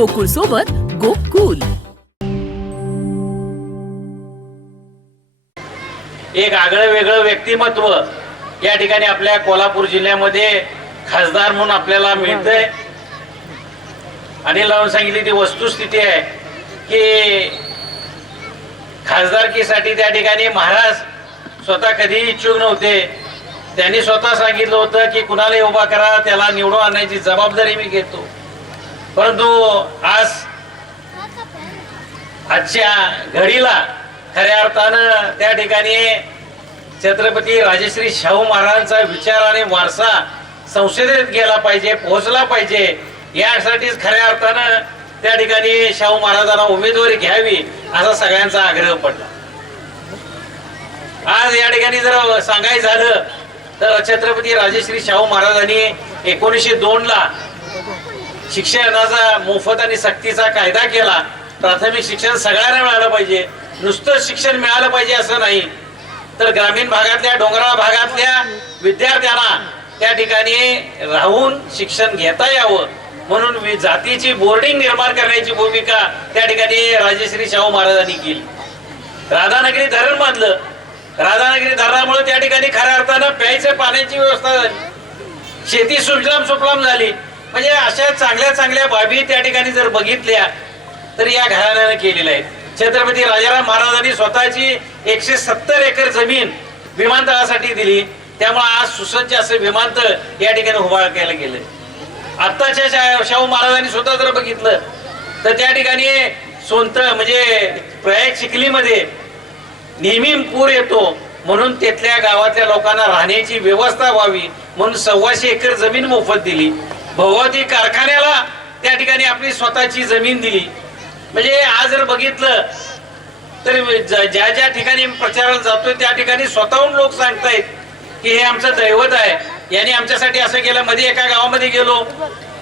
गोकुळ सोबत गोकुल. एक आगळं वेगळं व्यक्तिमत्व या ठिकाणी आपल्या कोल्हापूर जिल्ह्यामध्ये खासदार म्हणून आपल्याला मिळतंय. आणि लावून सांगितली ती वस्तुस्थिती आहे की खासदारकीसाठी त्या ठिकाणी महाराज स्वतः कधीही इच्छुक नव्हते. त्यांनी स्वतः सांगितलं होतं की कुणालाही उभा करा त्याला निवडून आणण्याची जबाबदारी मी घेतो. परंतु आज आजच्या घडीला खऱ्या अर्थानं त्या ठिकाणी छत्रपती राजश्री शाहू महाराजांचा विचार आणि वारसा संसदेत गेला पाहिजे पोहोचला पाहिजे यासाठीच खऱ्या अर्थानं त्या ठिकाणी शाहू महाराजांना उमेदवारी घ्यावी असा सगळ्यांचा आग्रह पडला. आज या ठिकाणी जर सांगायचं झालं तर छत्रपती राजश्री शाहू महाराजांनी एकोणीसशे दोन ला शिक्षणाचा मोफत आणि सक्तीचा कायदा केला प्राथमिक शिक्षण सगळ्यांना मिळालं पाहिजे. नुसतं शिक्षण मिळालं पाहिजे असं नाही. तर ग्रामीण भागातल्या डोंगराळ भागातल्या विद्यार्थ्यांना त्या ठिकाणी राहून शिक्षण घेता यावं. म्हणून जातीची बोर्डिंग निर्माण करण्याची भूमिका त्या ठिकाणी राजेश्री शाहू महाराजांनी केली. राधानगरी धरण बांधलं. राधानगरी धरणामुळे त्या ठिकाणी खऱ्या अर्थानं प्यायच्या पाण्याची व्यवस्था झाली. शेती सुजलाम सुफलाम झाली. म्हणजे अशा चांगल्या चांगल्या बाबी त्या ठिकाणी जर बघितल्या तर या घराण्यानं केलेल्या आहेत. छत्रपती राजाराम महाराजांनी स्वतःची एकशे सत्तर एकर जमीन विमानतळासाठी दिली. त्यामुळे आज सुसज्ज असं विमानतळ या ठिकाणी उभा केलं गेलं आत्ताच्या शा- शाहू महाराजांनी स्वतः जर बघितलं तर त्या ठिकाणी सोनत म्हणजे प्रयाग चिखलीमध्ये नेहमी पूर येतो म्हणून तिथल्या गावातल्या लोकांना राहण्याची व्यवस्था व्हावी म्हणून सव्वाशे एकर जमीन मोफत दिली. भगवती कारखान्याला त्या ठिकाणी आपली स्वतःची जमीन दिली. म्हणजे आज जर बघितलं तर ज- ज्या ज्या ठिकाणी प्रचाराला जातोय त्या ठिकाणी स्वतःहून लोक सांगतायत की हे आमचं दैवत आहे. याने आमच्यासाठी असं केलं मध्ये एका गावामध्ये गेलो.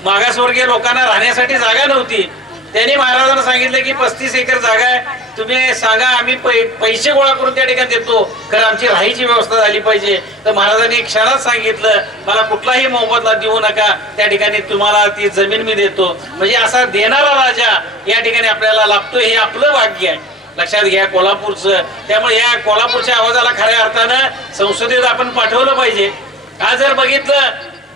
मागासवर्गीय लोकांना राहण्यासाठी जागा नव्हती. त्यांनी महाराजांना सांगितलं की पस्तीस एकर जागा आहे. तुम्ही सांगा आम्ही पै- पैसे गोळा करून त्या ठिकाणी देतो. कारण आमची राहायची व्यवस्था झाली पाहिजे. तर महाराजांनी क्षणात सांगितलं मला कुठलाही मोबदला देऊ नका. त्या ठिकाणी तुम्हाला ती जमीन मी देतो. म्हणजे असा देणारा राजा या ठिकाणी आपल्याला लाभतो हे आपलं भाग्य आहे. लक्षात घ्या कोल्हापूरचं. त्यामुळे या कोल्हापूरच्या आवाजाला खऱ्या अर्थानं संसदेत आपण पाठवलं पाहिजे. आज जर बघितलं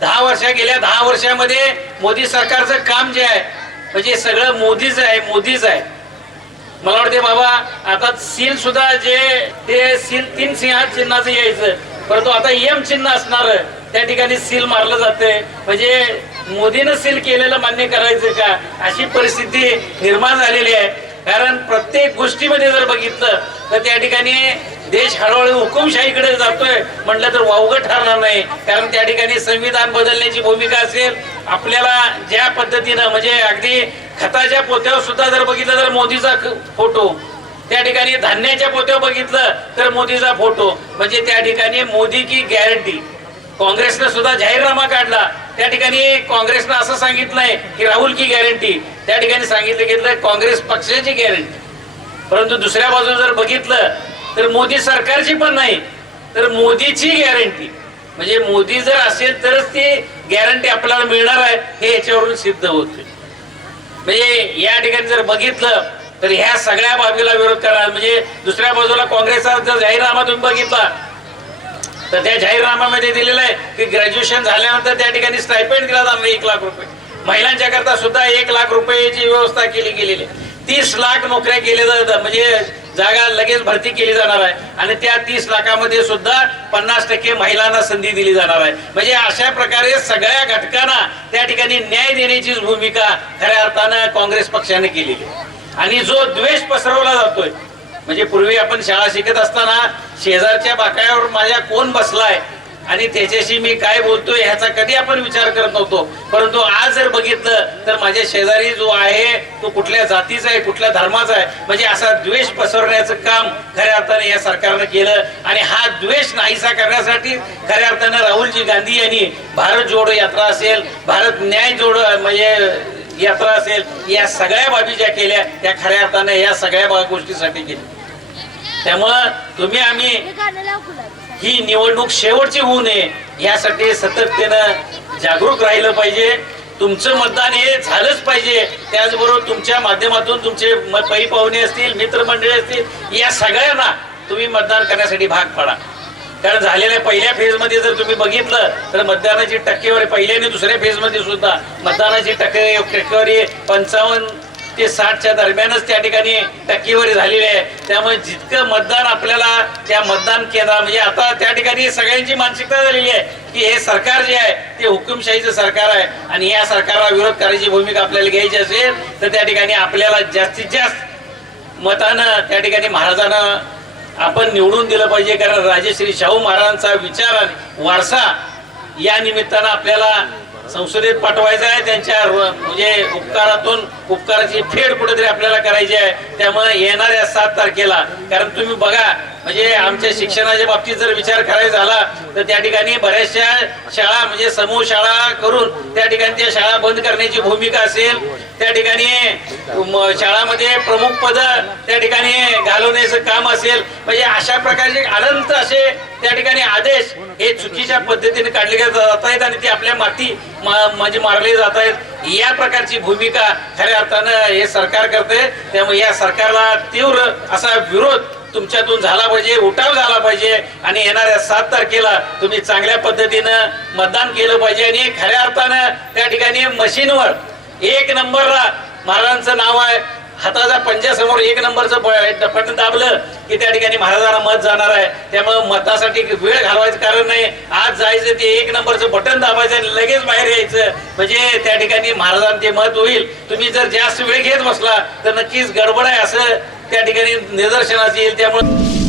दहा वर्षा गेल्या दहा वर्षामध्ये मोदी सरकारचं काम जे आहे म्हणजे सगळं मोदीच आहे मोदीच आहे. मला वाटते बाबा आता सील सुद्धा जे ते सील तीन सिंहा चिन्हाचं यायचं. परंतु आता एम चिन्ह असणार त्या ठिकाणी सील मारलं जाते म्हणजे मोदीनं सील केलेलं मान्य करायचं का? अशी परिस्थिती निर्माण झालेली आहे. कारण प्रत्येक गोष्टीमध्ये जर बघितलं तर त्या ठिकाणी देश हळूहळू हुकुमशाहीकडे जातोय. म्हटलं तर वावगं ठरणार नाही. कारण त्या ठिकाणी संविधान बदलण्याची भूमिका असेल. आपल्याला ज्या पद्धतीनं म्हणजे अगदी खताच्या पोत्यावर सुद्धा जर बघितलं तर मोदीचा फोटो. त्या ठिकाणी धान्याच्या पोत्यावर बघितलं तर मोदीचा फोटो. म्हणजे त्या ठिकाणी मोदी की गॅरंटी. काँग्रेसनं सुद्धा जाहीरनामा काढला. त्या ठिकाणी काँग्रेसनं असं सांगितलंय की राहुल की गॅरंटी. त्या ठिकाणी सांगितलं गेलं काँग्रेस पक्षाची गॅरंटी. परंतु दुसऱ्या बाजूला जर बघितलं तर मोदी सरकारची पण नाही तर मोदीची गॅरंटी म्हणजे मोदी जर असेल तरच ती गॅरंटी आपल्याला मिळणार आहे हे याच्यावरून सिद्ध होते म्हणजे या ठिकाणी जर बघितलं तर ह्या सगळ्या बाबीला विरोध करा म्हणजे दुसऱ्या बाजूला काँग्रेसचा जर जाहीरनामा तुम्ही बघितला तर त्या जाहीरनाम्यामध्ये दिलेलं आहे की ग्रॅज्युएशन झाल्यानंतर त्या ठिकाणी स्टायपेंड दिला जाणार एक लाख रुपये. महिलांच्या करता सुद्धा एक लाख रुपयाची व्यवस्था केली गेलेली आहे. तीस लाख नोकऱ्या केल्या जातात. म्हणजे जागा लगेच भरती केली जाणार आहे. आणि त्या तीस लाखामध्ये सुद्धा पन्नास टक्के महिलांना संधी दिली जाणार आहे. म्हणजे अशा प्रकारे सगळ्या घटकांना त्या ठिकाणी न्याय देण्याचीच भूमिका खऱ्या अर्थानं काँग्रेस पक्षाने केलेली आणि जो द्वेष पसरवला जातोय म्हणजे पूर्वी आपण शाळा शिकत असताना शेजारच्या बाकायावर माझ्या कोण बसलाय आणि त्याच्याशी मी काय बोलतोय ह्याचा कधी आपण विचार करत नव्हतो. परंतु आज जर बघितलं तर माझ्या शेजारी जो आहे तो कुठल्या जातीचा आहे कुठल्या धर्माचा आहे म्हणजे असा द्वेष पसरण्याचं काम खऱ्या अर्थाने या सरकारनं केलं. आणि हा द्वेष नाहीसा करण्यासाठी खऱ्या अर्थानं राहुलजी गांधी यांनी भारत जोडो यात्रा असेल भारत न्याय जोडो म्हणजे यात्रा असेल या सगळ्या बाबी ज्या केल्या त्या खऱ्या अर्थाने या सगळ्या बा- गोष्टीसाठी केल्या. त्यामुळं तुम्ही आम्ही ही निवडणूक शेवटची होऊ नये यासाठी सतततेनं जागरूक राहिलं पाहिजे. तुमचं मतदान हे झालंच पाहिजे. त्याचबरोबर तुमच्या माध्यमातून तुमचे म- पै पाहुणे असतील मित्रमंडळी असतील या सगळ्यांना तुम्ही मतदान करण्यासाठी भाग पाडा. कारण झालेल्या पहिल्या फेजमध्ये जर तुम्ही बघितलं तर मतदानाची टक्केवारी पहिल्या आणि दुसऱ्या फेजमध्ये सुद्धा मतदानाची टक्के टक्केवारी पंचावन्न ते साठच्या दरम्यानच त्या ठिकाणी टक्केवारी झालेली आहे. त्यामुळे जितकं मतदान आपल्याला त्या मतदान केंद्र म्हणजे आता त्या ठिकाणी सगळ्यांची मानसिकता झालेली आहे की हे सरकार जे आहे ते हुकुमशाहीचं सरकार आहे. आणि या सरकारला विरोध करायची भूमिका आपल्याला घ्यायची असेल तर त्या ठिकाणी आपल्याला जास्तीत जास्त मतानं त्या ठिकाणी महाराजांना आपण निवडून दिलं पाहिजे. कारण राजेश्री शाहू महाराजांचा विचार आणि वारसा या निमित्तानं आपल्याला संसदेत पाठवायचं आहे त्यांच्या म्हणजे उपकारातून उपकाराची फेड कुठेतरी आपल्याला करायची आहे. त्यामुळे येणाऱ्या सात तारखेला कारण तुम्ही बघा म्हणजे आमच्या शिक्षणाच्या बाबतीत जर विचार करायचा झाला तर त्या ठिकाणी बऱ्याचशा शाळा म्हणजे समूह शाळा करून त्या ठिकाणी त्या शाळा बंद करण्याची भूमिका असेल. त्या ठिकाणी शाळामध्ये प्रमुख पद त्या ठिकाणी घालवण्याचं काम असेल. म्हणजे अशा प्रकारचे अनंत असे त्या ठिकाणी आदेश हे चुकीच्या पद्धतीने काढले जात आहेत आणि ते आपल्या माती म्हणजे मारले जात आहेत. या प्रकारची भूमिका खऱ्या अर्थानं हे सरकार करते त्यामुळे या सरकारला तीव्र असा विरोध तुमच्यातून झाला पाहिजे उठाव झाला पाहिजे आणि येणाऱ्या सात तारखेला तुम्ही चांगल्या पद्धतीनं मतदान केलं पाहिजे आणि खऱ्या अर्थानं त्या ठिकाणी मशीनवर एक नंबरला महाराजांचं नाव आहे. हाताच्या पंजासमोर एक नंबरचं ब- बटन दाबलं की त्या ठिकाणी महाराजांना मत जाणार आहे. त्यामुळे मतासाठी वेळ घालवायचं कारण नाही. आज जायचं ते एक नंबरचं बटन दाबायचं आणि लगेच बाहेर यायचं. म्हणजे त्या ठिकाणी महाराजांना ते मत होईल. तुम्ही जर जास्त वेळ घेत बसला तर नक्कीच गडबड आहे असं त्या ठिकाणी निदर्शनास येईल त्यामुळे